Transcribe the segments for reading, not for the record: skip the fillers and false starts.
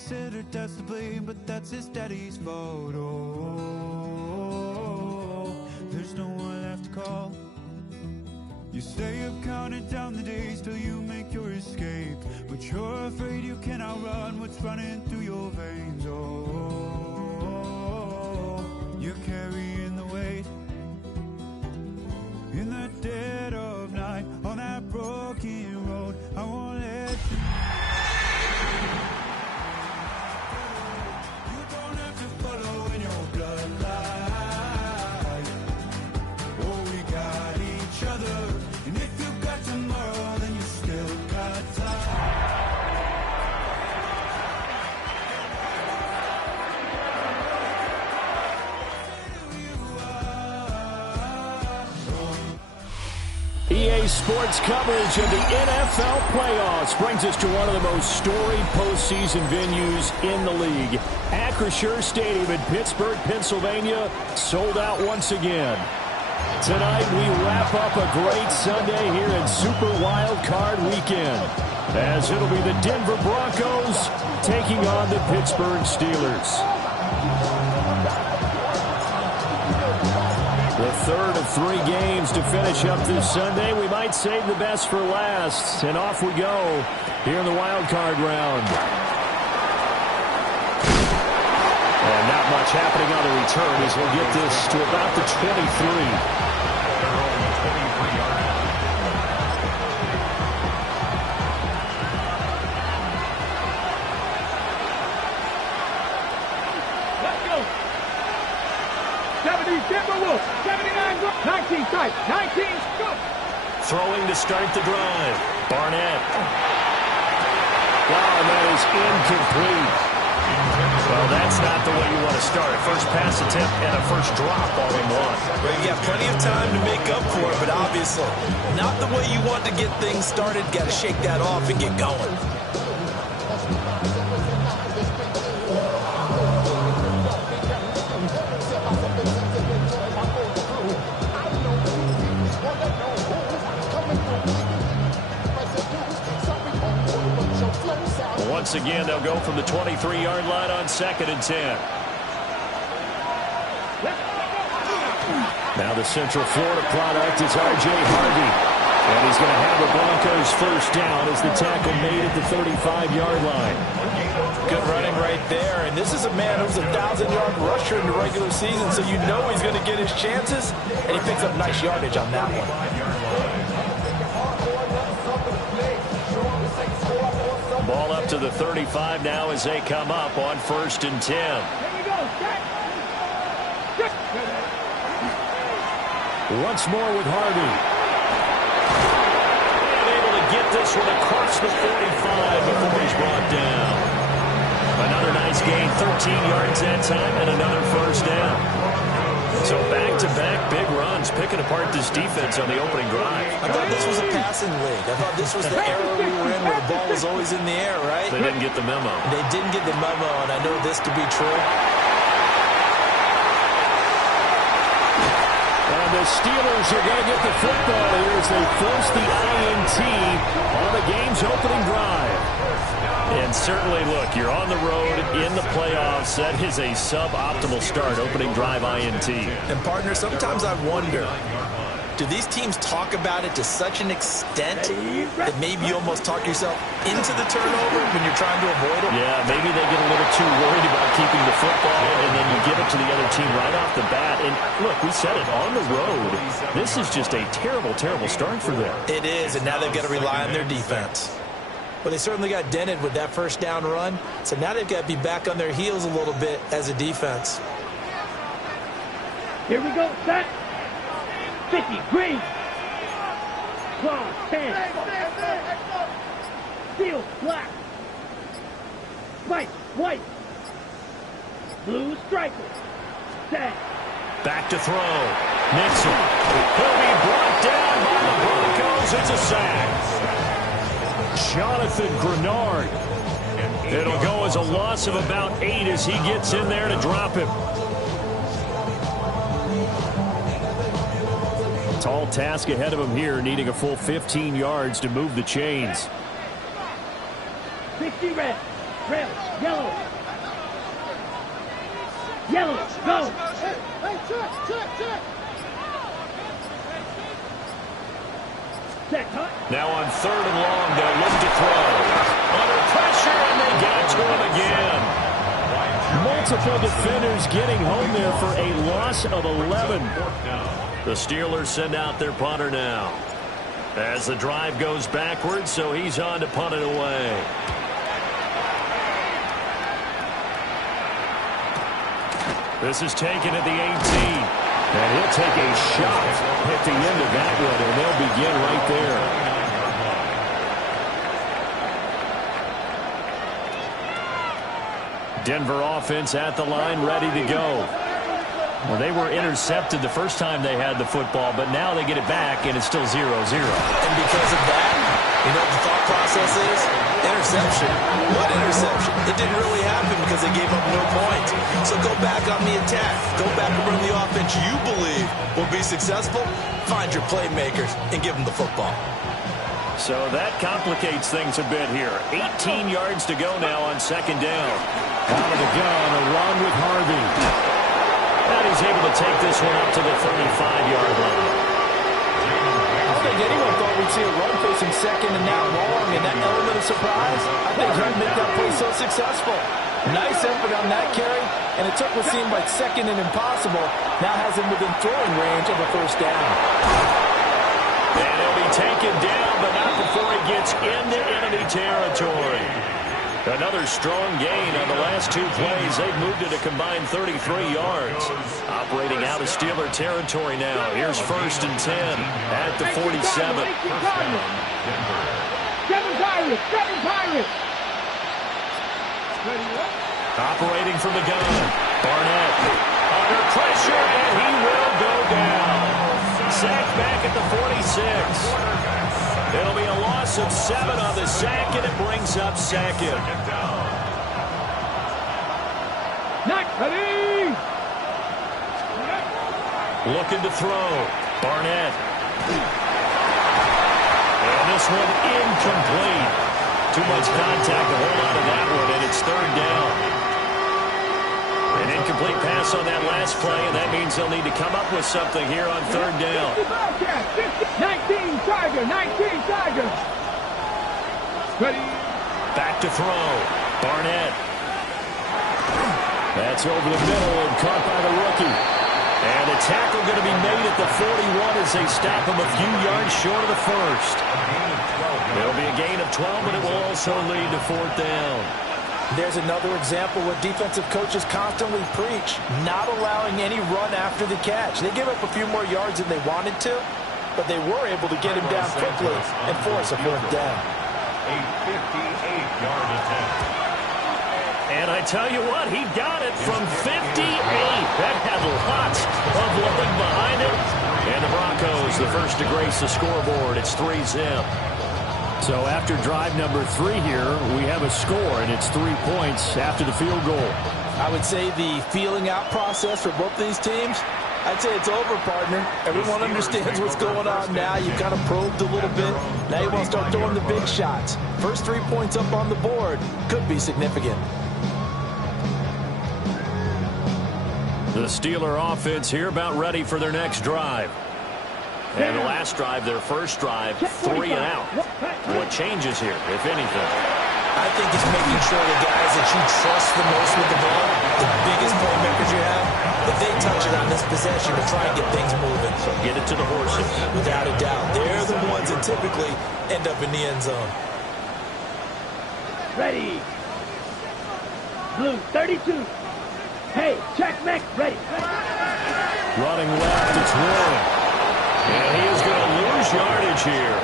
considered that's the blame, but that's his daddy's fault. Oh, there's no one left to call. You stay up counting down the days till you make your escape, but you're afraid you can outrun what's running through your veins. Oh, you're carrying the weight in the dead of night on that broken road. I won't let you. You don't have to follow in your bloodline. Oh, we got each other. And if you got tomorrow, then you still got time. EA Sports coverage of the NFL playoffs brings us to one of the most storied postseason venues in the league. Acrisure Stadium in Pittsburgh, Pennsylvania, sold out once again. Tonight we wrap up a great Sunday here in Super Wild Card Weekend, as it'll be the Denver Broncos taking on the Pittsburgh Steelers. The third of 3 games to finish up this Sunday. We might save the best for last. And off we go here in the wild card round. And not much happening on the return as we'll get this to about the 23. Timberwolves, 79, 19 tight, 19, go! Throwing to start the drive. Barnett. Wow, and that is incomplete. Well, that's not the way you want to start. First pass attempt and a first drop all in one. Well, you got plenty of time to make up for it, but obviously not the way you want to get things started. Got to shake that off and get going. Once again, they'll go from the 23-yard line on 2nd and 10. Now the Central Florida product is R.J. Harvey. And he's going to have the Broncos first down as the tackle made at the 35-yard line. Good running right there. And this is a man who's a 1,000-yard rusher in the regular season, so you know he's going to get his chances. And he picks up nice yardage on that one. Ball up to the 35 now as they come up on 1st and 10. Once more with Harvey. And able to get this one across the 45 before he's brought down. Another nice gain, 13 yards that time, and another first down. So back-to-back big runs, picking apart this defense on the opening drive. I thought this was a passing league. I thought this was the era we were in where the ball was always in the air, right? They didn't get the memo. They didn't get the memo, and I know this to be true. And the Steelers are going to get the football here as they force the INT on the game's opening drive. And certainly, look, you're on the road in the playoffs. That is a suboptimal start, opening drive INT. And, partner, sometimes I wonder, do these teams talk about it to such an extent that maybe you almost talk yourself into the turnover when you're trying to avoid it? Yeah, maybe they get a little too worried about keeping the football, and then you give it to the other team right off the bat. And, look, we said it, on the road, this is just a terrible, terrible start for them. It is, and now they've got to rely on their defense. Well, they certainly got dented with that first down run, so now they've got to be back on their heels a little bit as a defense. Here we go, set. 50, green. Claw, 10. Steel, black. White, white. Blue, striker. 10. Back to throw. Nixon. He'll be brought down by the Broncos. It's a sack. Jonathan Grenard. It'll go as a loss of about 8 as he gets in there to drop him. Tall task ahead of him here, needing a full 15 yards to move the chains. 60 red. Trail. Yellow. Yellow. Go. Hey, check. Now on 3rd and long, they'll look to throw. Under pressure, and they get it to him again. Multiple defenders getting home there for a loss of 11. The Steelers send out their punter now. As the drive goes backwards, so he's on to punt it away. This is taken at the 18. And he'll take a shot at the end of that one, and they'll begin right there. Denver offense at the line, ready to go. Well, they were intercepted the first time they had the football, but now they get it back, and it's still 0-0. And because of that, you know what the thought process is? Interception. What interception? It didn't really happen because they gave up no points. So go back on the attack. Go back and run the offense you believe will be successful. Find your playmakers and give them the football. So that complicates things a bit here. 18 yards to go now on 2nd down. Out of the gun, a run with Harvey. And he's able to take this one up to the 35-yard line. I don't think anyone thought we'd see a run facing 2nd and now long, and that element of surprise, I think helped make that play so successful. Nice effort on that carry, and it took what seemed like 2nd and impossible, now has him within throwing range of a 1st down. And he'll be taken down, but not before he gets into enemy territory. Another strong gain on the last 2 plays. They've moved it a combined 33 yards. Operating out of Steeler territory now. Here's 1st and 10 at the 47. 7 Pirates. Operating from the gun. Barnett under pressure, and he will go down. Sacked back at the 46. It'll be a loss of 7 on the sack, and it brings up 2nd. Not ready. Looking to throw. Barnett. And this one incomplete. Too much contact to hold on to that one, and it's 3rd down. An incomplete pass on that last play, and that means they'll need to come up with something here on 3rd down. 19 Tiger. Ready. Back to throw. Barnett. That's over the middle and caught by the rookie. And a tackle going to be made at the 41 as they stop him a few yards short of the 1st. It'll be a gain of 12, but it will also lead to 4th down. There's another example what defensive coaches constantly preach, not allowing any run after the catch. They give up a few more yards than they wanted to, but they were able to get him down quickly and force a 4th down. A 58-yard attempt. And I tell you what, he got it from 58. That had lots of loading behind it. And the Broncos, the first to grace the scoreboard. It's 3-zip. So after drive number 3 here, we have a score, and it's 3 points after the field goal. I would say the feeling out process for both these teams, I'd say it's over, partner. Everyone understands what's going on now. You've kind of probed a little bit. Now you want to start throwing the big shots. First 3 points up on the board could be significant. The Steeler offense here about ready for their next drive. And the last drive, their first drive, 3 and out. What changes here, if anything? I think it's making sure the guys that you trust the most with the ball, the biggest playmakers you have, that they touch it on this possession to try and get things moving. So get it to the horses. Without a doubt. They're the ones that typically end up in the end zone. Ready. Blue, 32. Hey, check next. Ready. Running left, it's Warren. And he is going to lose yardage here.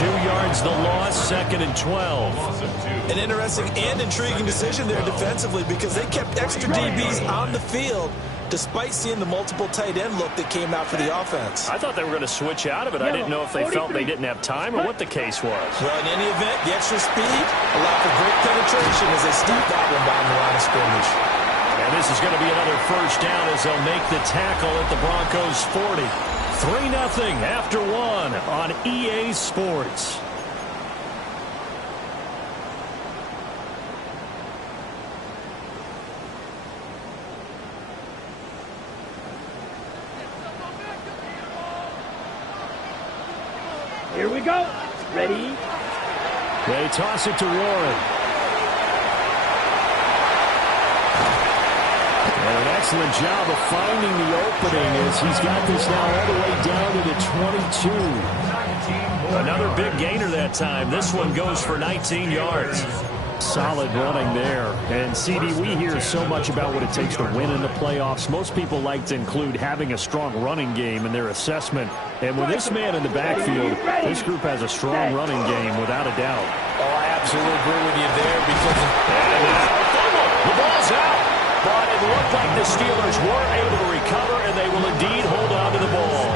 2 yards the loss, 2nd and 12. An interesting and intriguing decision there defensively because they kept extra DBs on the field despite seeing the multiple tight end look that came out for the offense. I thought they were going to switch out of it. I didn't know if they felt they didn't have time or what the case was. Well, in any event, the extra speed allowed for great penetration as they stepped that one down the line of scrimmage. And this is going to be another first down as they'll make the tackle at the Broncos' 40. 3-0 after 1 on EA Sports. go. Ready? They toss it to Warren. And an excellent job of finding the opening as he's got this now all the way down to the 22. Another big gainer that time. This one goes for 19 yards. Solid running there. And, CD, we hear so much about what it takes to win in the playoffs. Most people like to include having a strong running game in their assessment. And with this man in the backfield, this group has a strong running game without a doubt. Oh, I absolutely agree with you there because the ball's out. But it looked like the Steelers were able to recover, and they will indeed hold on to the ball.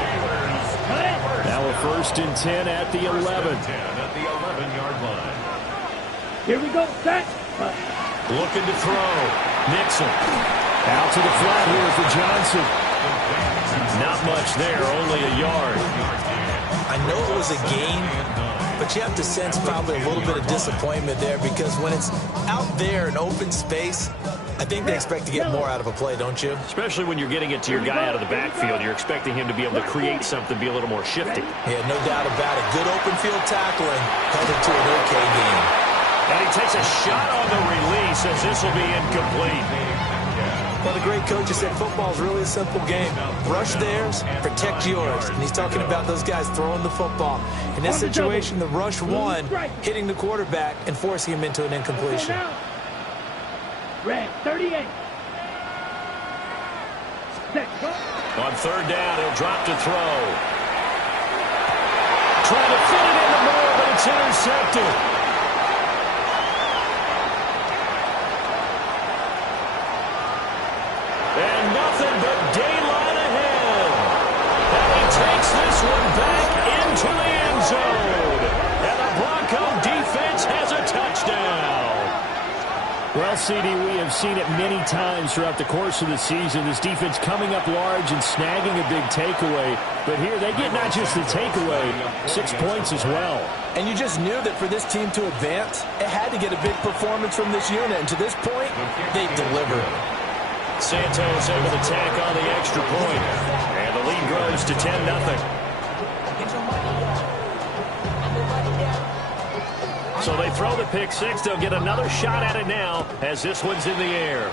Now a 1st and 10 at the 11. At the 11-yard line. Here we go. Set. Looking to throw. Nixon. Out to the flat here for Johnson. Not much there, only a yard. I know it was a gain, but you have to sense probably a little bit of disappointment there because when it's out there in open space, I think they expect to get more out of a play, don't you? Especially when you're getting it to your guy out of the backfield. You're expecting him to be able to create something, be a little more shifty. Yeah, no doubt about it. Good open field tackling, held it to an okay game. And he takes a shot on the release as this will be incomplete. Well, the great coach has said football is really a simple game. Rush theirs, protect yours. And he's talking about those guys throwing the football. In this situation, the rush one, hitting the quarterback and forcing him into an incompletion. Red 38. Set. On 3rd down, he'll drop to throw. Trying to fit it into Moore, but it's intercepted. And nothing but daylight ahead. And he takes this one back into the end zone. And the Bronco defense has a touchdown. Well, CD, we have seen it many times throughout the course of the season. This defense coming up large and snagging a big takeaway. But here they get not just the takeaway, 6 points as well. And you just knew that for this team to advance, it had to get a big performance from this unit. And to this point, they've delivered. Santos able to tack on the extra point. And the lead grows to 10-0. So they throw the pick six. They'll get another shot at it now as this one's in the air.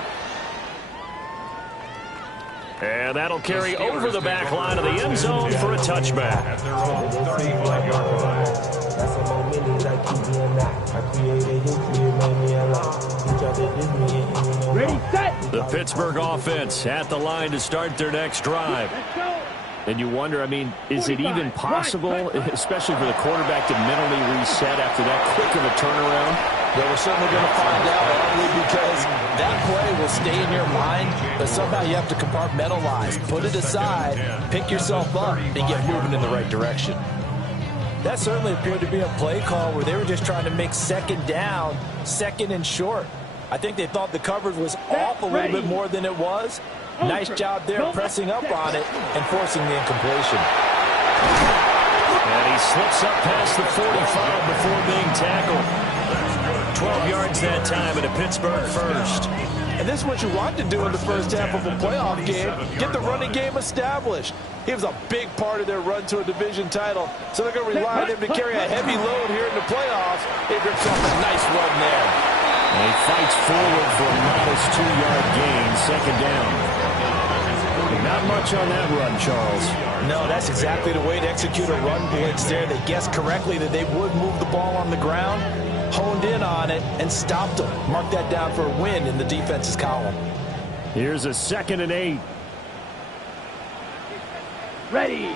And that'll carry over the back line of the end zone for a touchback. At their own 35-yard line. Ready, set. The Pittsburgh offense at the line to start their next drive. Let's go. And you wonder, I mean, is it even possible, especially for the quarterback, to mentally reset after that quick of a turnaround? Well, we're certainly going to find out, because that play will stay in your mind, but somehow you have to compartmentalize, put it aside, pick yourself up, and get moving in the right direction. That certainly appeared to be a play call where they were just trying to make 2nd down, 2nd and short. I think they thought the coverage was off a little bit more than it was. Nice job there pressing up on it and forcing the incompletion. And he slips up past the 45 before being tackled. 12 yards that time at a Pittsburgh first. And this is what you want to do in the first half of a playoff game. Get the running game established. He was a big part of their run to a division title. So they're going to rely on him to carry a heavy load here in the playoffs. He rips off a nice run there. And he fights forward for a modest 2-yard gain, 2nd down. Not much on that run, Charles. No, that's exactly the way to execute a run blitz there. They guessed correctly that they would move the ball on the ground, honed in on it, and stopped them. Mark that down for a win in the defense's column. Here's a 2nd and 8. Ready.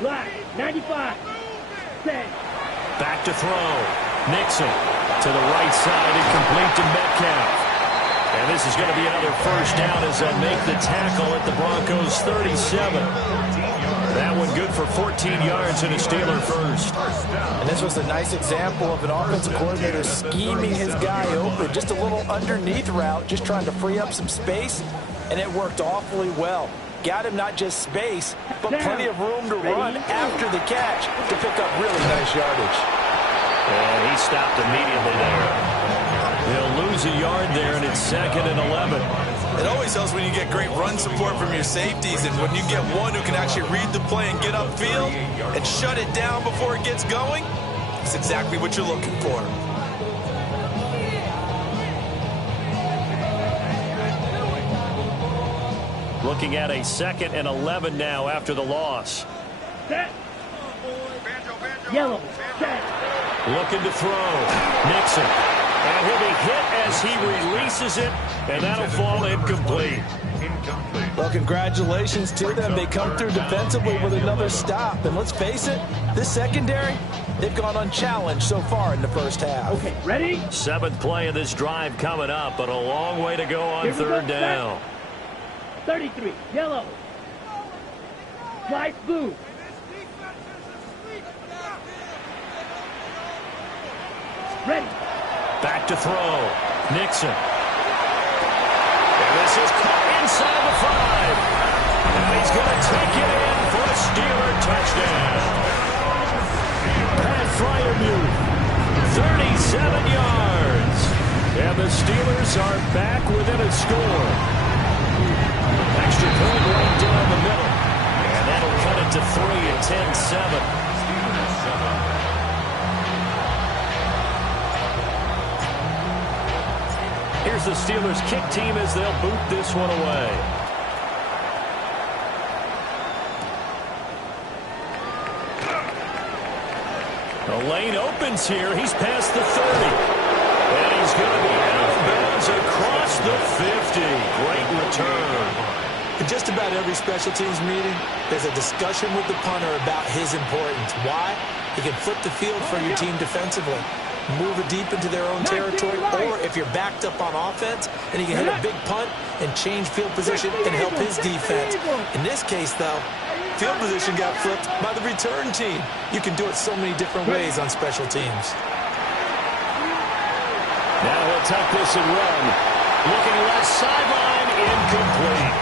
Black 95. Set. Back to throw. Nixon to the right side and complete to Metcalf. And this is going to be another 1st down as they'll make the tackle at the Broncos' 37. That one good for 14 yards and a Steeler first. And this was a nice example of an offensive coordinator scheming his guy open. Just a little underneath route, just trying to free up some space, and it worked awfully well. Got him not just space, but plenty of room to run after the catch to pick up really nice yardage. And he stopped immediately there. He'll lose lose a yard there, and it's 2nd and 11. It always helps when you get great run support from your safeties, and when you get one who can actually read the play and get upfield and shut it down before it gets going, it's exactly what you're looking for. Looking at a 2nd and 11 now after the loss. Set. Yellow. Set. Looking to throw. Nixon. And he'll be hit as he releases it, and that'll fall incomplete. Well, congratulations to them. They come through defensively with another stop. And let's face it, this secondary, they've gone unchallenged so far in the first half. Okay, ready? 7th play of this drive coming up, but a long way to go on Here we go. 3rd down. 33. Yellow. Slice blue. Ready. Back to throw. Nixon. And this is caught inside the 5. And he's going to take it in for a Steeler touchdown. Pat Fryermuth, 37 yards. And the Steelers are back within a score. Extra point right down the middle. And that'll cut it to 3 at 10-7. Here's the Steelers kick team as they'll boot this one away. The lane opens here. He's past the 30. And he's going to be out of bounds across the 50. Great return. In just about every special teams meeting, there's a discussion with the punter about his importance. Why? He can flip the field for your team defensively, move it deep into their own territory, or if you're backed up on offense, and he can hit a big punt and change field position and help his defense. In this case, though, field position got flipped by the return team. You can do it so many different ways on special teams. Now he'll tuck this and run. Looking left sideline, incomplete.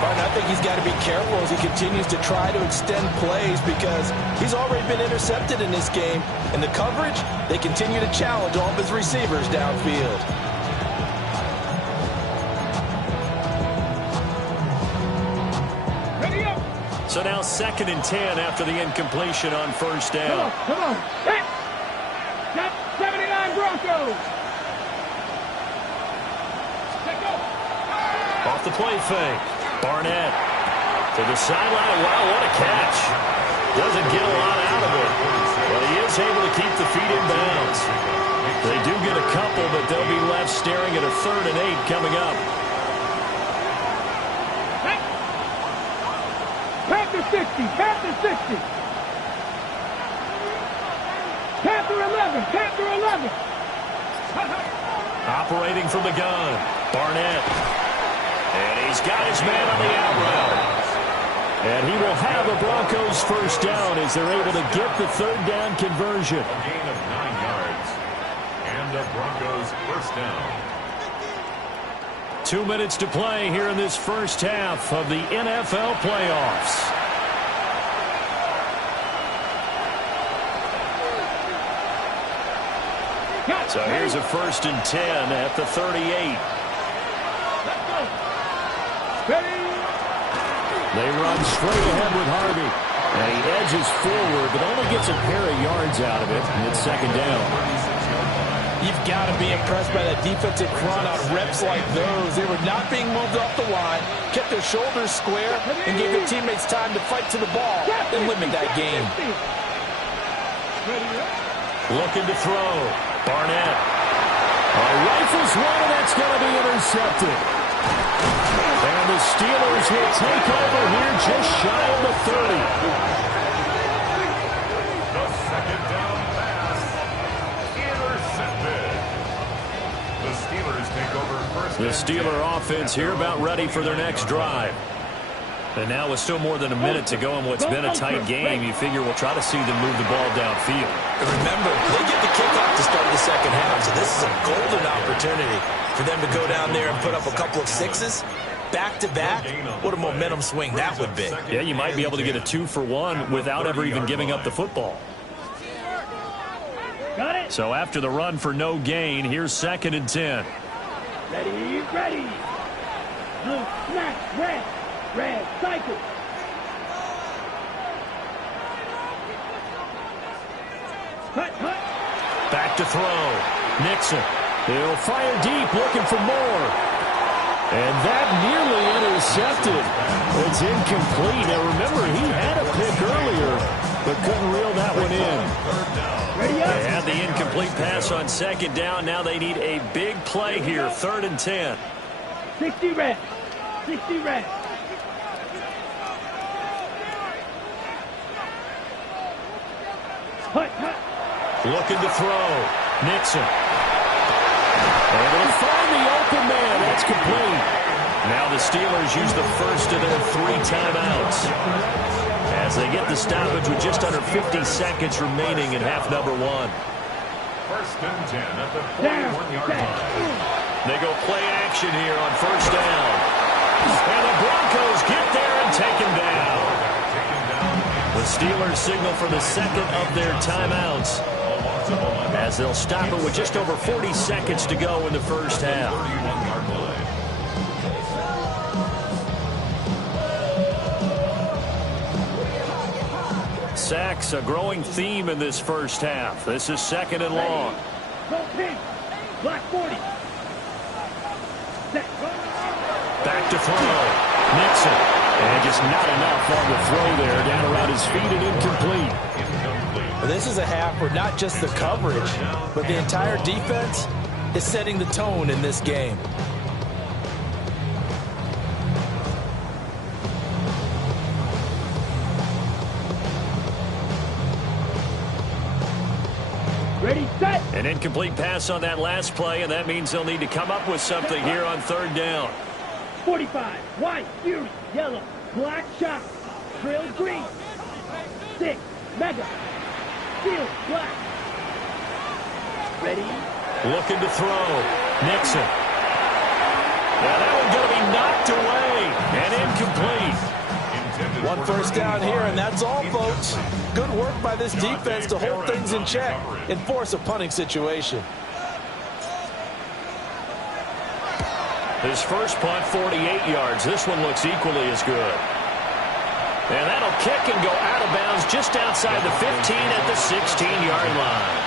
Martin, I think he's got to be careful as he continues to try to extend plays because he's already been intercepted in this game. And the coverage, they continue to challenge all of his receivers downfield. Ready up. So now 2nd and 10 after the incompletion on 1st down. Come on. Set. Set. 79 Broncos. Set go. Off the play fake. Barnett to the sideline. Wow, what a catch. Doesn't get a lot out of it, but he is able to keep the feet in bounds. They do get a couple, but they'll be left staring at a 3rd and 8 coming up. Panther 60. Panther 60. Panther 11. Panther 11. Operating from the gun. Barnett. And he's got his man on the out route. And he will have a Broncos 1st down as they're able to get the 3rd down conversion. A gain of 9 yards. And the Broncos 1st down. 2 minutes to play here in this first half of the NFL playoffs. So here's a 1st and 10 at the 38. They run straight ahead with Harvey. And he edges forward, but only gets a pair of yards out of it, and it's 2nd down. You've got to be impressed by that defensive front on reps like those. They were not being moved off the line, kept their shoulders square, and gave their teammates time to fight to the ball and limit that game. Looking to throw. Barnett. Rifles one, and that's going to be intercepted. And the Steelers will take over here just shy of the 30. The 2nd down pass. Intercepted. The Steelers take over 1st. The Steeler offense here about ready for their next drive. And now with still more than a minute to go in what's been a tight game, you figure we'll try to see them move the ball downfield. And remember, they get the kickoff to start the 2nd half, so this is a golden opportunity for them to go down there and put up a couple of sixes. Back-to-back, what a momentum swing that would be. Yeah, you might be able to get a 2-for-1 without ever even giving up the football. So after the run for no gain, here's 2nd and 10. Ready, ready. Blue, snap, red. Red, cycle. Cut, cut. Back to throw. Nixon. He'll fire deep, looking for more. And that nearly intercepted. It's incomplete. Now remember, he had a pick earlier, but couldn't reel that one in. They had the incomplete pass on 2nd down. Now they need a big play here. 3rd and 10. 60 red. 60 red. Hut, hut. Looking to throw. Nixon. And it'll find the open man. That's complete. Now the Steelers use the first of their 3 timeouts as they get the stoppage with just under 50 seconds remaining in half number 1. 1st and 10 at the 41-yard line. They go play action here on 1st down. And the Broncos get there and take him down. The Steelers signal for the 2nd of their timeouts as they'll stop it with just over 40 seconds to go in the first half. Sacks, a growing theme in this first half. This is 2nd and long. Go pink. Black 40. Back to throw. Nixon. And just not enough on the throw there. Down around his feet and incomplete. Well, this is a half where not just the coverage, but the entire defense is setting the tone in this game. Ready, set. An incomplete pass on that last play, and that means they'll need to come up with something here on 3rd down. 45, white, fury, yellow, black shot, trail green, 6, mega, steel, black. Ready? Looking to throw. Nixon. Now that one's going to be knocked away and incomplete. 1 first down here, and that's all, folks. Good work by this defense to hold things in check and force a punting situation. His first punt, 48 yards. This one looks equally as good. And that'll kick and go out of bounds just outside the 15 at the 16-yard line.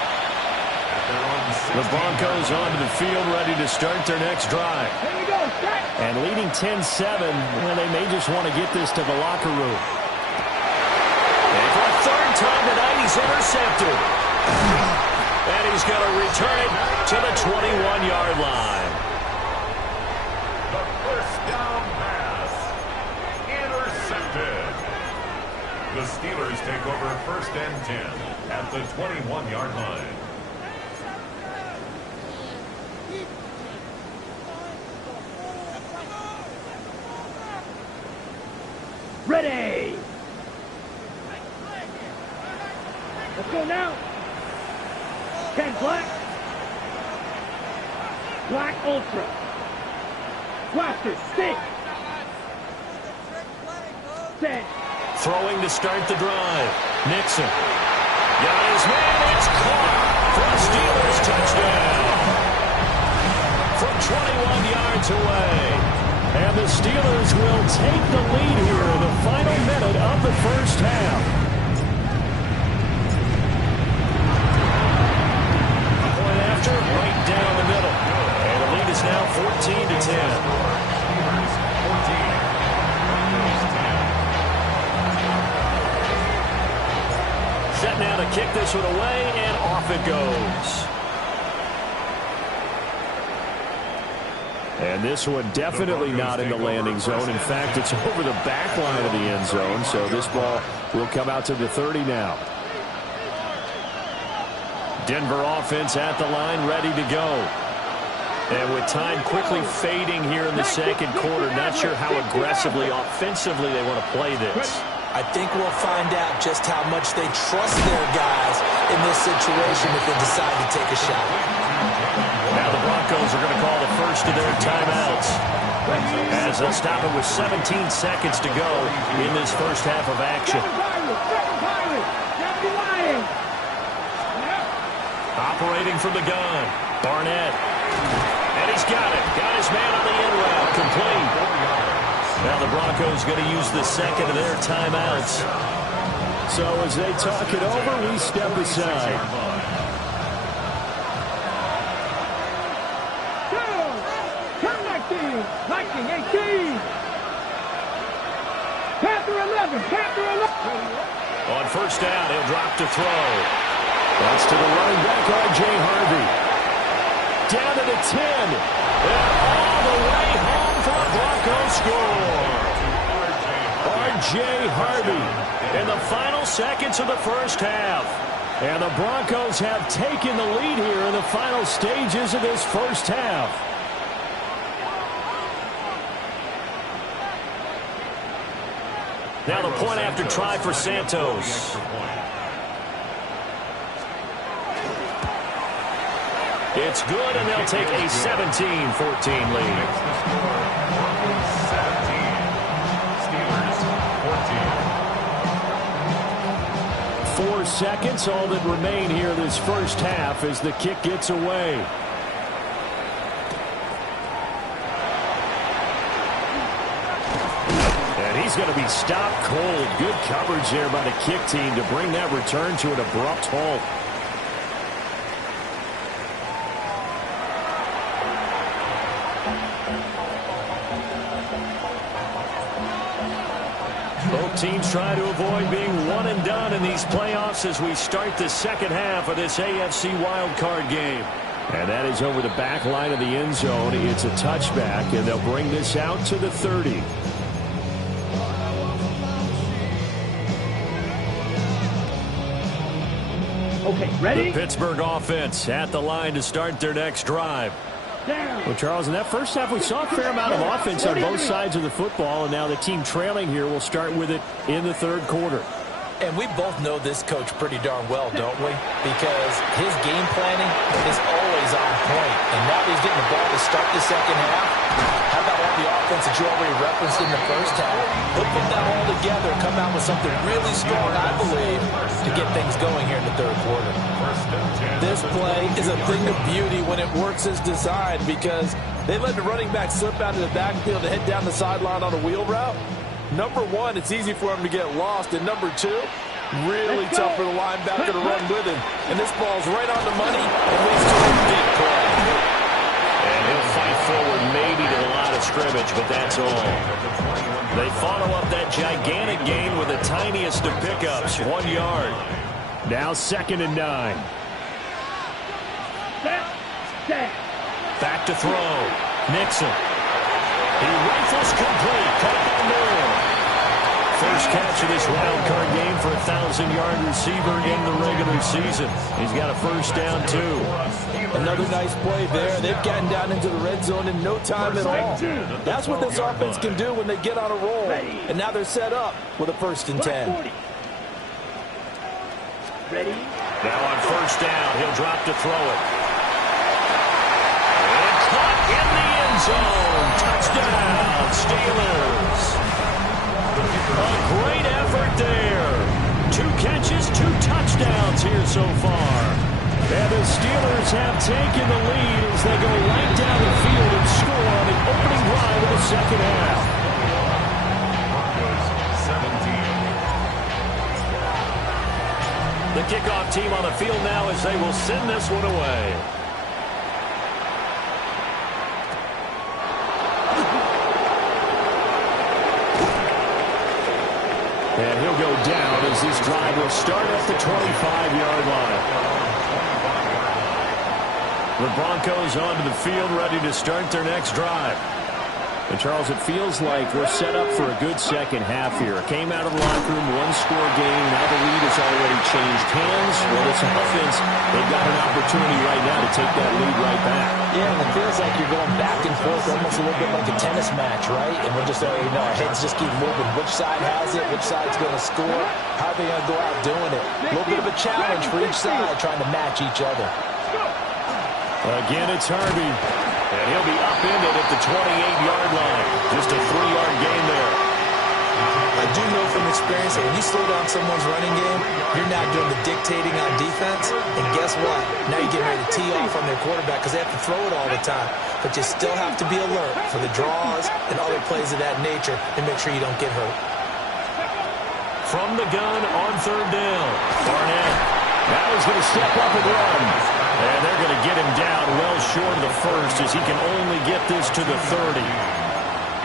The Broncos onto the field, ready to start their next drive. Here we go, set. And leading 10-7, well, they may just want to get this to the locker room. And for a 3rd time tonight, he's intercepted. And he's going to return it to the 21-yard line. The 1st down pass. Intercepted. The Steelers take over 1st and 10 at the 21-yard line. Ready. Let's go now. 10 black. Black ultra. Blaster, stick. Set. Throwing to start the drive. Nixon. Got his man. It's caught for a Steelers touchdown. From 21 yards away. And the Steelers will take the lead here in the final minute of the first half. Point after, right down the middle. And the lead is now 14-10. Set now to kick this one away, and off it goes. And this one definitely not in the landing zone. In fact, it's over the back line of the end zone, so this ball will come out to the 30 now. Denver offense at the line, ready to go. And with time quickly fading here in the 2nd quarter, not sure how aggressively, offensively they want to play this. I think we'll find out just how much they trust their guys in this situation if they decide to take a shot. Now the Broncos are going to call the first of their timeouts as they'll stop it with 17 seconds to go in this first half of action. Operating from the gun. Barnett. And he's got it. Got his man on the in route. Complete. Now the Broncos going to use the second of their timeouts. So as they talk it over, we step aside. Viking 18. Panther 11. Panther 11. On first down, he'll drop to throw. That's to the running back, R.J. Harvey. Down to the 10. And all the way home for a Broncos score. R.J. Harvey in the final seconds of the first half. And the Broncos have taken the lead here in the final stages of this first half. Now the point after try for Santos. It's good, and they'll take a 17-14 lead. 4 seconds, all that remain here this first half as the kick gets away. He's going to be stopped cold. Good coverage there by the kick team to bring that return to an abrupt halt. Both teams try to avoid being one and done in these playoffs as we start the second half of this AFC wildcard game. And that is over the back line of the end zone. It's a touchback, and they'll bring this out to the 30. Okay, ready? The Pittsburgh offense at the line to start their next drive. Well, Charles, in that first half, we saw a fair amount of offense on both sides of the football, and now the team trailing here will start with it in the third quarter. And we both know this coach pretty darn well, don't we? Because his game planning is always on point. And now that he's getting the ball to start the second half, how about all the offense that you already referenced in the first half? He'll put that all together, come out with something really strong, I believe, to get things going here in the third quarter. This play is a thing of beauty when it works as designed because they let the running back slip out of the backfield to head down the sideline on a wheel route. Number one, it's easy for him to get lost. And number two, really tough for the linebacker to run with him. And this ball's right on the money and leads to a big play. And he'll fight forward maybe to the line of scrimmage, but that's all. They follow up that gigantic gain with the tiniest of pickups, 1 yard. Now 2nd and 9. Back to throw. Nixon. He rifles complete. Caught by Moore. First catch of this wild card game for a 1,000-yard receiver in the regular season. He's got a first down, too. Another nice play there. They've gotten down into the red zone in no time at all. That's what this offense can do when they get on a roll. And now they're set up with a 1st and 10. Ready? Now on first down, he'll drop to throw it. And caught in the end zone. Touchdown, Steelers. A great effort there. 2 catches, 2 touchdowns here so far. And the Steelers have taken the lead as they go right down the field and score on the opening drive of the second half. The kickoff team on the field now as they will send this one away. And he'll go down as this drive will start at the 25-yard line. The Broncos onto the field ready to start their next drive. And, Charles, it feels like we're set up for a good second half here. Came out of the locker room, 1-score game. Now the lead has already changed hands. Well, this offense, they've got an opportunity right now to take that lead right back. Yeah, and it feels like you're going back and forth almost a little bit like a tennis match, right? And we're just, our heads just keep moving. Which side has it? Which side's going to score? How are they going to go out doing it? A little bit of a challenge for each side trying to match each other. Again, it's Harvey. And he'll be upended at the 28-yard line. Just a 3-yard gain there. I do know from experience that when you slow down someone's running game, you're now doing the dictating on defense. And guess what? Now you're getting ready to tee off on their quarterback because they have to throw it all the time. But you still have to be alert for the draws and other plays of that nature and make sure you don't get hurt. From the gun on third down, Barnett. Now he's going to step up and run. And they're going to get him down well short of the first as he can only get this to the 30.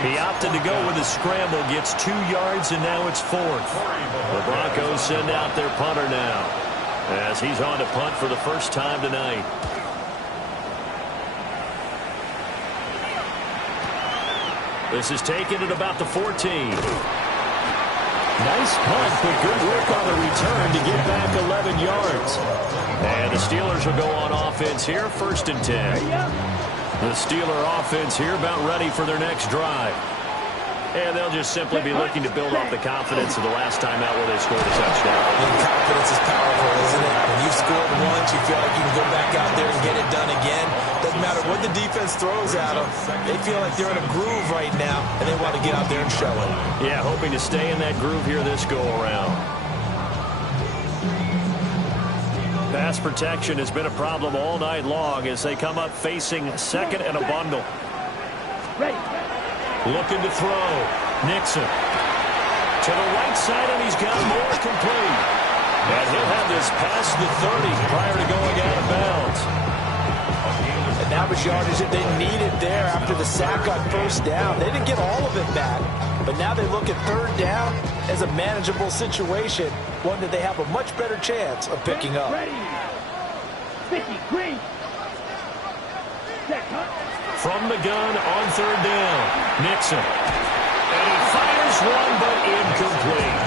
He opted to go with a scramble, gets 2 yards, and now it's 4th. The Broncos send out their punter now as he's on to punt for the first time tonight. This is taken at about the 14. Nice punt, but good work on the return to get back 11 yards. And the Steelers will go on offense here, 1st and 10. The Steeler offense here about ready for their next drive. And they'll just simply be looking to build off the confidence of the last time out where they scored a touchdown. And confidence is powerful, isn't it? When you've scored once, you feel like you can go back out there and get it done again. Doesn't matter what the defense throws at them. They feel like they're in a groove right now, and they want to get out there and show it. Yeah, hoping to stay in that groove here this go-around. Pass protection has been a problem all night long as they come up facing second and a bundle. Looking to throw. Nixon. To the right side, and he's got more complete. And he'll have this past the 30 prior to going out of bounds. And that was yardage that they needed there after the sack on 1st down. They didn't get all of it back, but now they look at 3rd down as a manageable situation, one that they have a much better chance of picking up. From the gun on 3rd down, Nixon. And he fires one, but incomplete.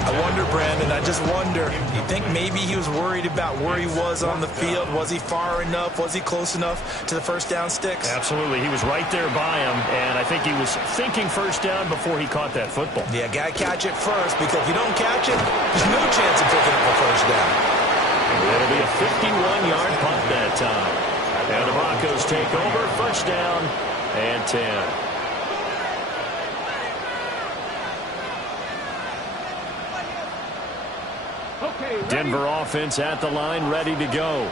I wonder, Brandon, I just wonder, you think maybe he was worried about where he was on the field? Was he far enough? Was he close enough to the 1st down sticks? Absolutely. He was right there by him, and I think he was thinking 1st down before he caught that football. Yeah, got to catch it first, because if you don't catch it, there's no chance of picking up a 1st down. It'll be a 51-yard punt that time. And the Broncos take over, 1st down and 10. Denver offense at the line, ready to go.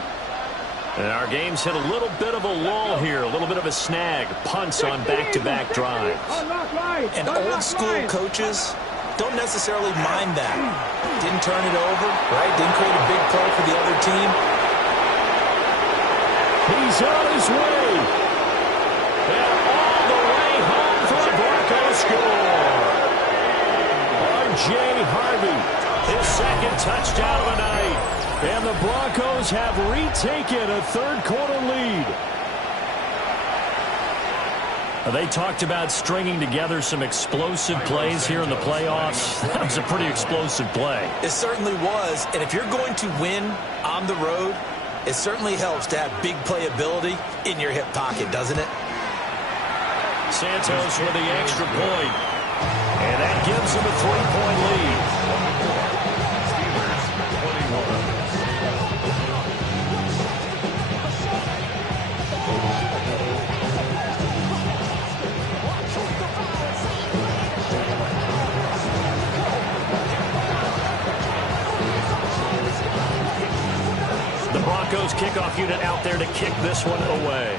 And our game's hit a little bit of a lull here, a little bit of a snag. Punts on back-to-back drives. And old-school coaches don't necessarily mind that. Didn't turn it over, right? Didn't create a big play for the other team. He's on his way. And all the way home for the Broncos score. R.J. Harvey, his 2nd touchdown of the night. And the Broncos have retaken a 3rd-quarter lead. They talked about stringing together some explosive plays here in the playoffs. That was a pretty explosive play. It certainly was. And if you're going to win on the road, it certainly helps to have big playability in your hip pocket, doesn't it? Santos with the extra point. And that gives him a 3-point lead. The Broncos kickoff unit out there to kick this one away.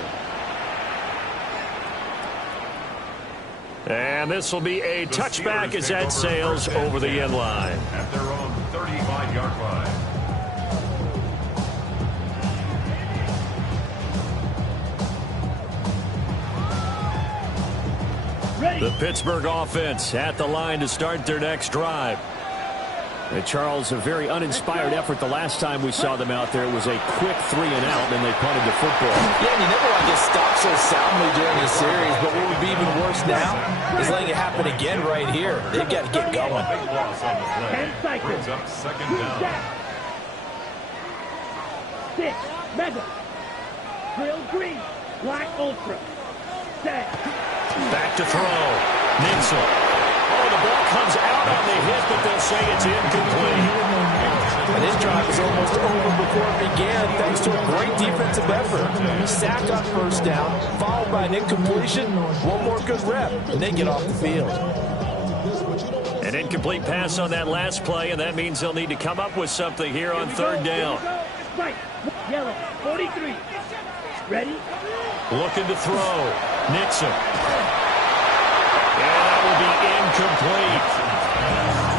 And this will be a touchback as that sails over the end line. At their own 35-yard line. The Pittsburgh offense at the line to start their next drive. And Charles, a very uninspired effort the last time we saw them out there. It was a quick 3-and-out, and they punted the football. Yeah, and you never want to get stopped so soundly during the series, but what would be even worse now is letting it happen again right here. They've got to get going. Big loss on the play. Brings up 2nd down. 6, Mega, Grill Green, Black Ultra, set. Back to throw. Nixon. Oh, the ball comes out on the hit, but they'll say it's incomplete. And this drive was almost over before it began, thanks to a great defensive effort. Sack on 1st down, followed by an incompletion. One more good rep, and they get off the field. An incomplete pass on that last play, and that means they'll need to come up with something here on third down. Right. Yellow. 43. Ready? Looking to throw. Nixon. And that will be incomplete.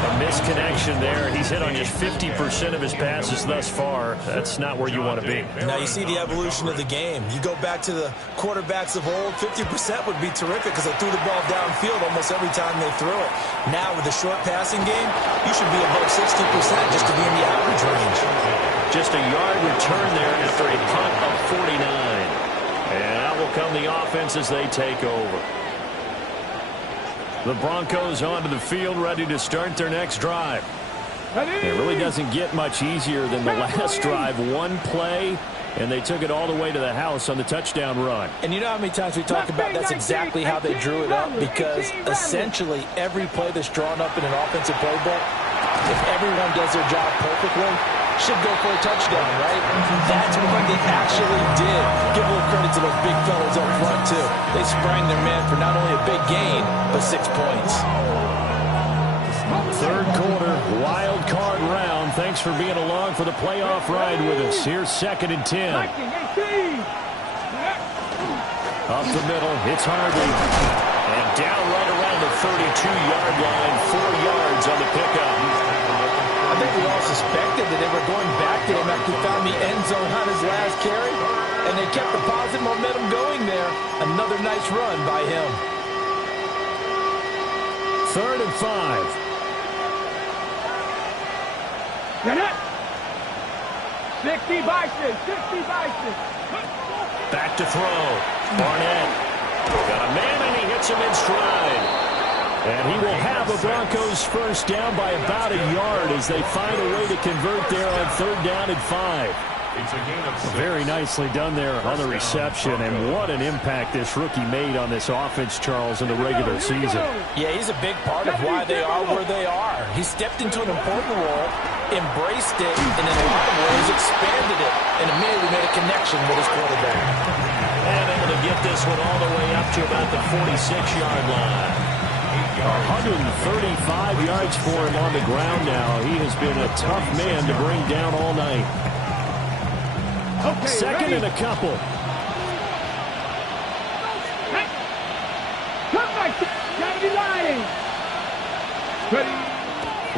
A misconnection there. He's hit on just 50% of his passes thus far. That's not where you want to be. Now you see the evolution of the game. You go back to the quarterbacks of old, 50% would be terrific because they threw the ball downfield almost every time they threw it. Now with the short passing game, you should be above 60% just to be in the average range. Just a yard return there after a punt of 49. And out will come the offense as they take over. The Broncos onto the field, ready to start their next drive. It really doesn't get much easier than the last drive. One play, and they took it all the way to the house on the touchdown run. And you know how many times we talk about that's exactly how they drew it up? Because essentially every play that's drawn up in an offensive playbook, if everyone does their job perfectly, should go for a touchdown, right? That's what they actually did. Give a little credit to those big fellas up front, too. They sprang their man for not only a big gain, but 6 points. Third quarter, wild card round. Thanks for being along for the playoff ride with us. Here's 2nd and 10. Up the middle, it's Harvey. And down right around the 32-yard line, 4 yards on the pickup. I think we all suspected that they were going back to him after he found the end zone on his last carry, and they kept the positive momentum going there. Another nice run by him. 3rd and 5. 60 by 6. 60 by 6. Back to throw. Barnett. Got a man, and he hits him in stride. And he will have a Broncos first down by about a yard as they find a way to convert there on 3rd down and 5. It's a gain of 6. Very nicely done there on the reception, and what an impact this rookie made on this offense, Charles, in the regular season. Yeah, he's a big part of why they are where they are. He stepped into an important role, embraced it, and in a lot of ways expanded it, and immediately made a connection with his quarterback. And able to get this one all the way up to about the 46-yard line. 135 yards for him on the ground now. He has been a tough man to bring down all night. Okay, 2nd ready? and a couple. Gotta be lying. Ready?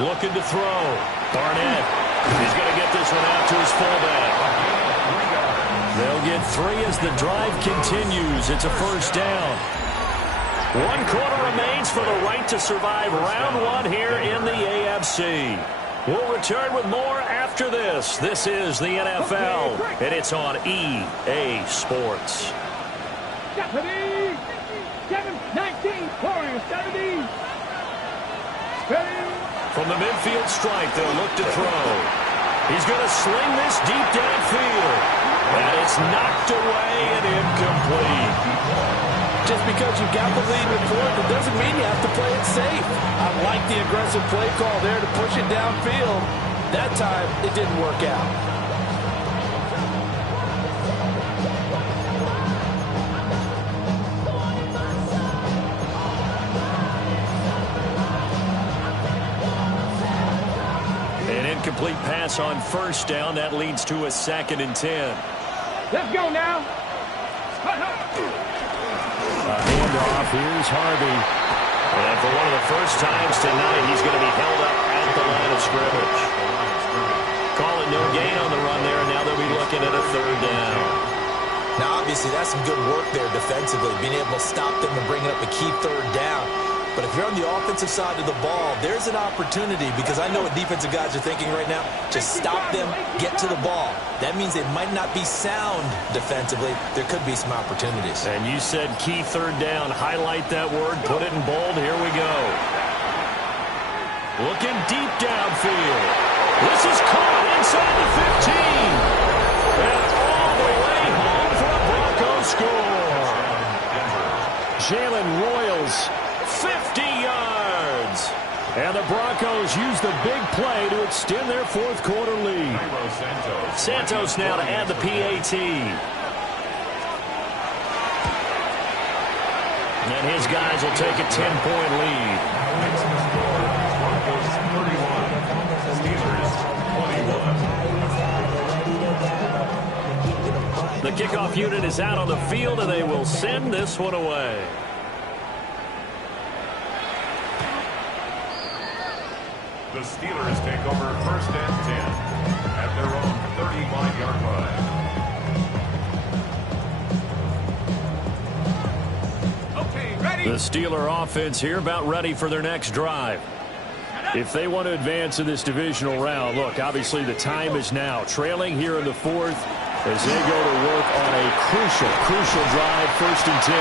Looking to throw. Barnett. He's going to get this one out to his fullback. They'll get 3 as the drive continues. It's a first down. 1 quarter remains for the right to survive round 1 here in the AFC. We'll return with more after this. This is the NFL, and it's on EA Sports. 7, 19, Warriors, 70. Ready? From the midfield stripe, they'll look to throw. He's going to sling this deep downfield. And it's knocked away and incomplete. Just because you've got the lead with 4, that doesn't mean you have to play it safe. I like the aggressive play call there to push it downfield. That time, it didn't work out. An incomplete pass on first down. That leads to a 2nd and 10. Let's go now. A handoff. Here's Harvey. And for one of the first times tonight, he's going to be held up at the line of scrimmage. Call it no gain on the run there, and now they'll be looking at a 3rd down. Now, obviously, that's some good work there defensively, being able to stop them and bringing up a key 3rd down. But if you're on the offensive side of the ball, there's an opportunity, because I know what defensive guys are thinking right now. Just stop them, get to the ball. That means they might not be sound defensively. There could be some opportunities. And you said key 3rd down. Highlight that word. Put it in bold. Here we go. Looking deep downfield. This is caught inside the 15. And all the way home for a Broncos score. Jalen Royals, 50 yards. And the Broncos use the big play to extend their 4th quarter lead. Santos now to add the PAT. And his guys will take a 10-point lead. The kickoff unit is out on the field, and they will send this one away. The Steelers take over 1st and 10 at their own 35-yard line. Okay, ready? The Steeler offense here about ready for their next drive. If they want to advance in this divisional round, look, obviously the time is now. Trailing here in the 4th as they go to work on a crucial drive, 1st and 10.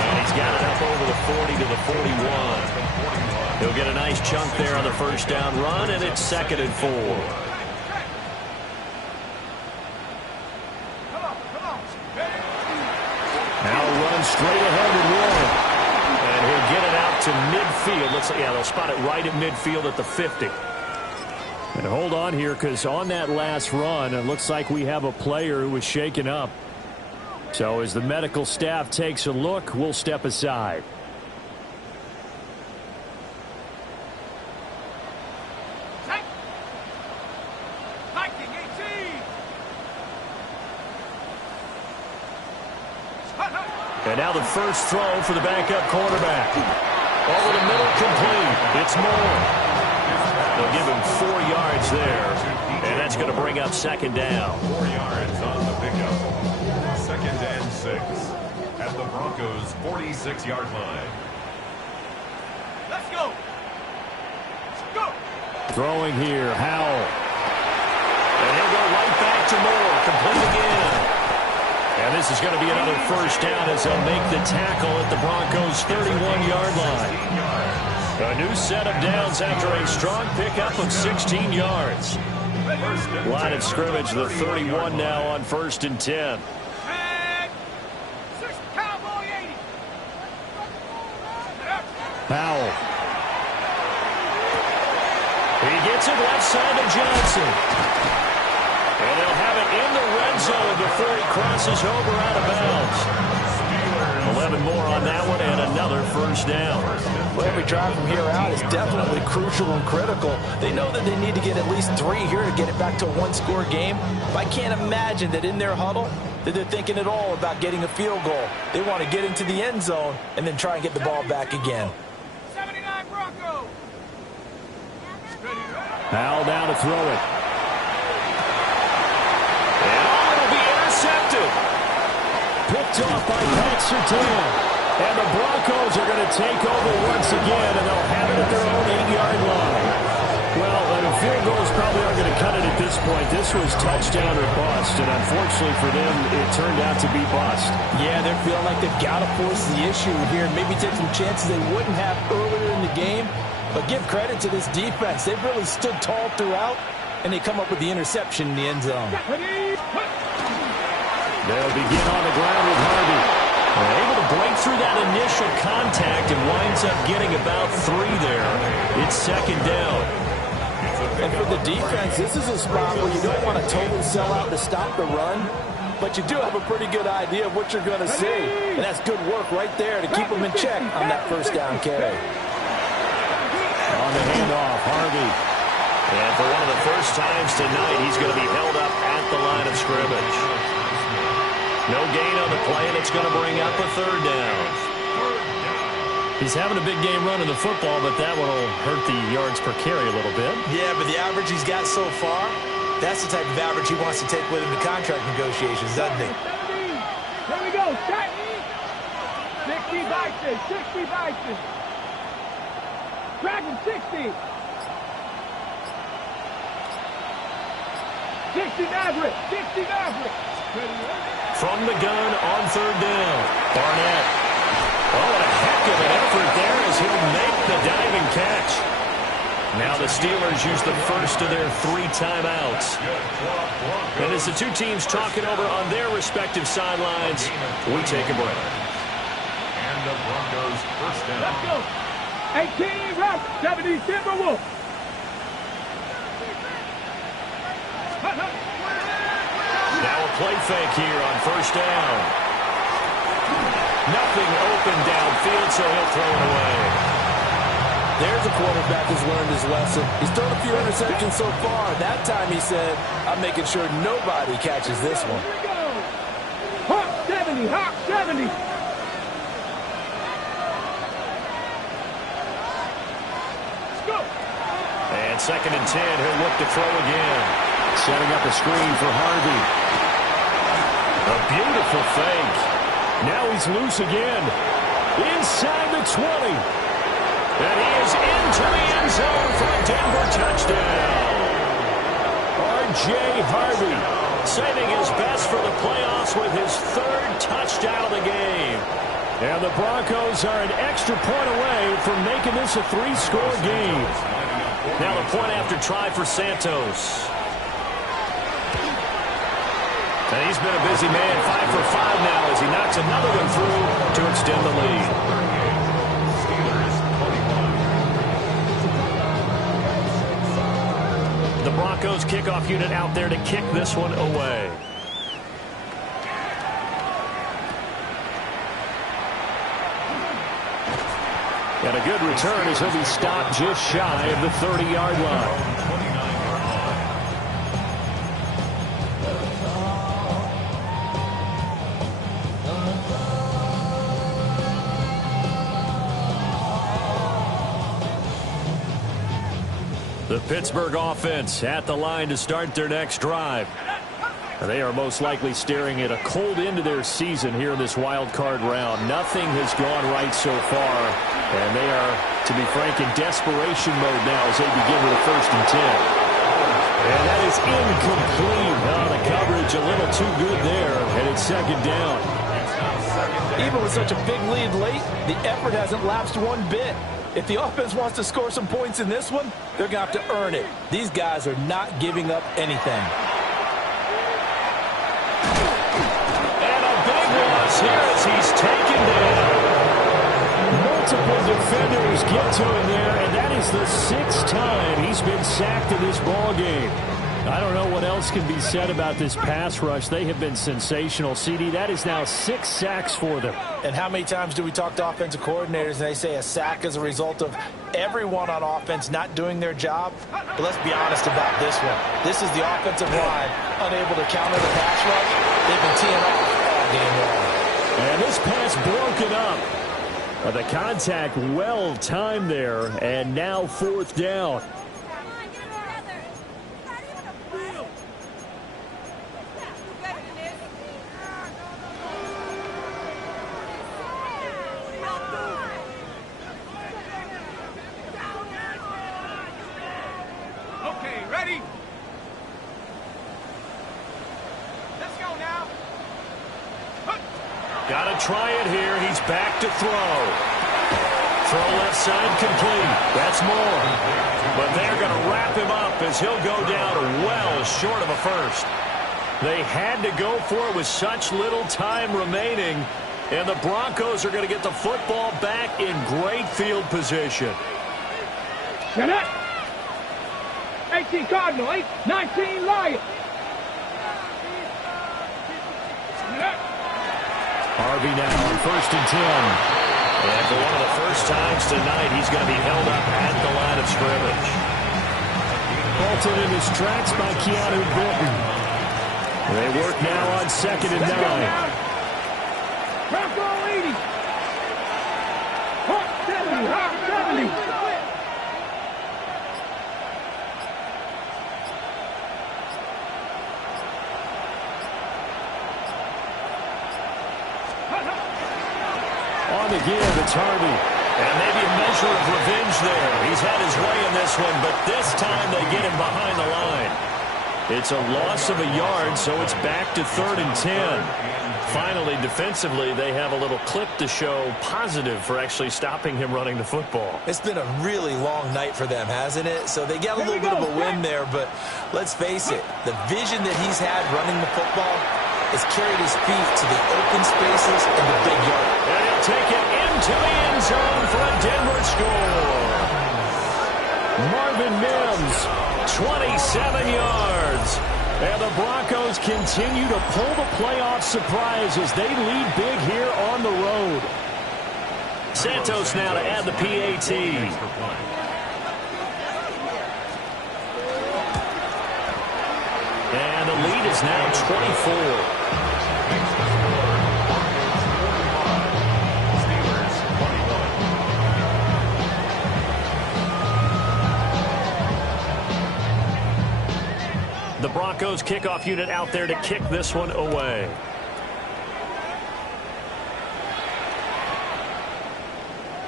And he's got it up over the 40 to the 41. He'll get a nice chunk there on the 1st down run, and it's 2nd and 4. Now run straight ahead with Warren. And he'll get it out to midfield. They'll spot it right at midfield at the 50. And hold on here, because on that last run, it looks like we have a player who was shaken up. So as the medical staff takes a look, we'll step aside. And now the first throw for the backup quarterback. Over the middle, complete. It's Moore. They'll give him 4 yards there. And that's going to bring up 2nd down. 4 yards on the pickup. 2nd and 6 at the Broncos' 46-yard line. Let's go. Let's go. Throwing here, Howell. And he'll go right back to Moore. Complete again. And this is going to be another 1st down as they'll make the tackle at the Broncos' 31-yard line. A new set of downs after a strong pickup of 16 yards. Line of scrimmage, the 31 now on 1st and 10. Powell. He gets it left side to Johnson. And they'll have it in the red zone before he crosses over out of bounds. 11 more on that one and another 1st down. Well, every drive from here out is definitely crucial and critical. They know that they need to get at least 3 here to get it back to a 1-score game. But I can't imagine that in their huddle that they're thinking at all about getting a field goal. They want to get into the end zone and then try and get the ball back again. 79 Broncos. Powell down to throw it. It'll be intercepted. Picked off by Pat Surtain. And the Broncos are going to take over once again, and they'll have it at their own 8-yard line. Well, the field goals probably aren't going to cut it at this point. This was touchdown or bust, and unfortunately for them, it turned out to be bust. Yeah, they're feeling like they've got to force the issue here and maybe take some chances they wouldn't have earlier in the game. But give credit to this defense. They've really stood tall throughout, and they come up with the interception in the end zone. They'll begin on the ground with Harvey. They're able to break through that initial contact and winds up getting about 3 there. It's 2nd down. And for the defense, this is a spot where you don't want to totally sell out to stop the run, but you do have a pretty good idea of what you're going to see. And that's good work right there to keep them in check on that 1st down carry. On the handoff, Harvey. And for one of the first times tonight, he's going to be held up at the line of scrimmage. No gain on the play, and it's going to bring up a 3rd down. He's having a big game running the football, but that one will hurt the yards per carry a little bit. Yeah, but the average he's got so far, that's the type of average he wants to take with him to contract negotiations, doesn't he? Here we go. Set. 60 Bison. 60 Bison. Dragon 60. 60 Maverick. 60 Maverick. From the gun on 3rd down. Barnett. Oh, what a heck of an effort there as he'll make the diving catch. Now the Steelers use the first of their 3 timeouts. And as the 2 teams talking over on their respective sidelines, we take a break. And the Broncos 1st down. Let's go. 18 Rock. 70 Timberwolves. Now a play fake here on 1st down. Nothing open downfield, so he'll throw it away. There's a quarterback who's learned his lesson. He's thrown a few interceptions so far. That time he said, I'm making sure nobody catches this one. Hawk 70, Hawk 70. Let's go. And 2nd and 10, he'll look to throw again. Setting up a screen for Harvey. A beautiful fake. Now he's loose again. Inside the 20. And he is into the end zone for a Denver touchdown. R.J. Harvey saving his best for the playoffs with his 3rd touchdown of the game. And the Broncos are an extra point away from making this a 3-score game. Now the point after try for Santos. And he's been a busy man, 5 for 5 now as he knocks another one through to extend the lead. The Broncos kickoff unit out there to kick this one away. And a good return as he'll be stopped just shy of the 30-yard line. The Pittsburgh offense at the line to start their next drive. They are most likely staring at a cold end to their season here in this wild card round. Nothing has gone right so far, and they are, to be frank, in desperation mode now as they begin with a 1st and 10. And that is incomplete. The coverage a little too good there, and it's 2nd down. Even with such a big lead late, the effort hasn't lapsed one bit. If the offense wants to score some points in this one, they're going to have to earn it. These guys are not giving up anything. And a big loss here as he's taken down. Multiple defenders get to him there, and that is the 6th time he's been sacked in this ballgame. I don't know what else can be said about this pass rush. They have been sensational. CD, that is now 6 sacks for them. And how many times do we talk to offensive coordinators and they say a sack is a result of everyone on offense not doing their job? But let's be honest about this one. This is the offensive line unable to counter the pass rush. They've been teeing off all game long. And this pass broken up. The contact well timed there, and now 4th down. Got to try it here. He's back to throw. Throw left side complete. That's more. But they're going to wrap him up as he'll go down well short of a 1st. They had to go for it with such little time remaining. And the Broncos are going to get the football back in great field position. Get it. 18 Cardinal, 19 Lion. Harvey now on 1st and 10. And for one of the first times tonight, he's going to be held up at the line of scrimmage. Halted in his tracks by Keanu Benton. They work now on 2nd and 9. Bronco 80. Hawk 70, Hawk 70. Again, it's Harvey. And maybe a measure of revenge there. He's had his way in this one, but this time they get him behind the line. It's a loss of a yard, so it's back to 3rd and 10. Finally, defensively, they have a little clip to show positive for actually stopping him running the football. It's been a really long night for them, hasn't it? So they get a little bit of a win there, but let's face it, the vision that he's had running the football has carried his feet to the open spaces and the big yard. And he'll take it into the end zone for a Denver score. Marvin Mims, 27 yards. And the Broncos continue to pull the playoff surprise as they lead big here on the road. Santos now to add the PAT. And the lead is now 24. The Broncos kickoff unit out there to kick this one away.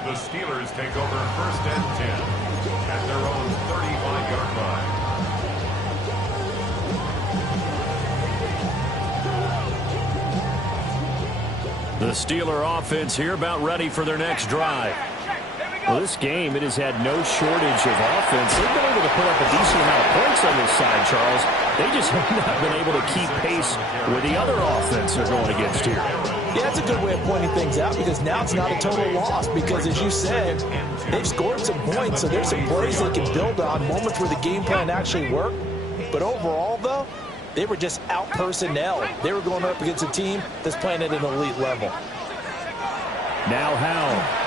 The Steelers take over 1st and 10 at their own 35-yard line. The Steeler offense here about ready for their next drive. Well, this game, it has had no shortage of offense. They've been able to put up a decent amount of points on this side, Charles. They just have not been able to keep pace with the other offense they're going against here. Yeah, that's a good way of pointing things out because now it's not a total loss because, as you said, they've scored some points, so there's some plays they can build on, moments where the game plan actually worked. But overall, though, they were just out-personnel. They were going up against a team that's playing at an elite level. Now Howell.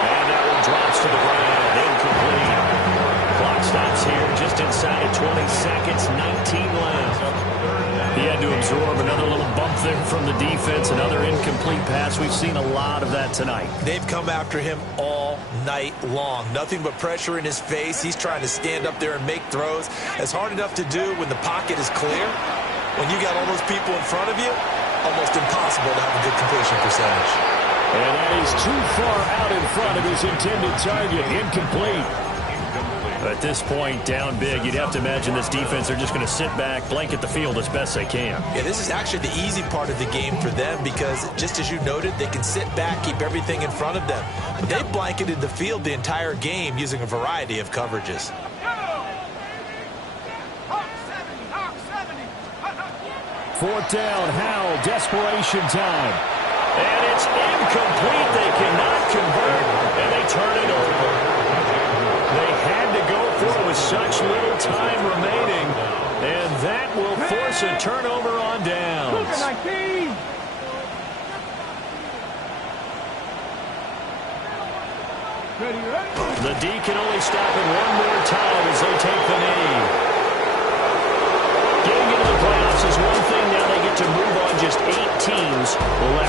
And that one drops to the ground. Incomplete. Clock stops here just inside of 20 seconds. 19 left. He had to absorb another little bump there from the defense. Another incomplete pass. We've seen a lot of that tonight. They've come after him all night long. Nothing but pressure in his face. He's trying to stand up there and make throws. It's hard enough to do when the pocket is clear. When you got all those people in front of you, almost impossible to have a good completion percentage. And that is too far out in front of his intended target. Incomplete. At this point, down big, you'd have to imagine this defense, they're just going to sit back, blanket the field as best they can. Yeah, this is actually the easy part of the game for them because, just as you noted, they can sit back, keep everything in front of them. But they blanketed the field the entire game using a variety of coverages. Fourth down, Howell, desperation time. And it's incomplete. They cannot convert, and they turn it over. They had to go for it with such little time remaining, and that will force a turnover on downs. The D can only stop it one more time as they take the knee. Getting into the playoffs is one thing. Now they get to move on just 8 teams left.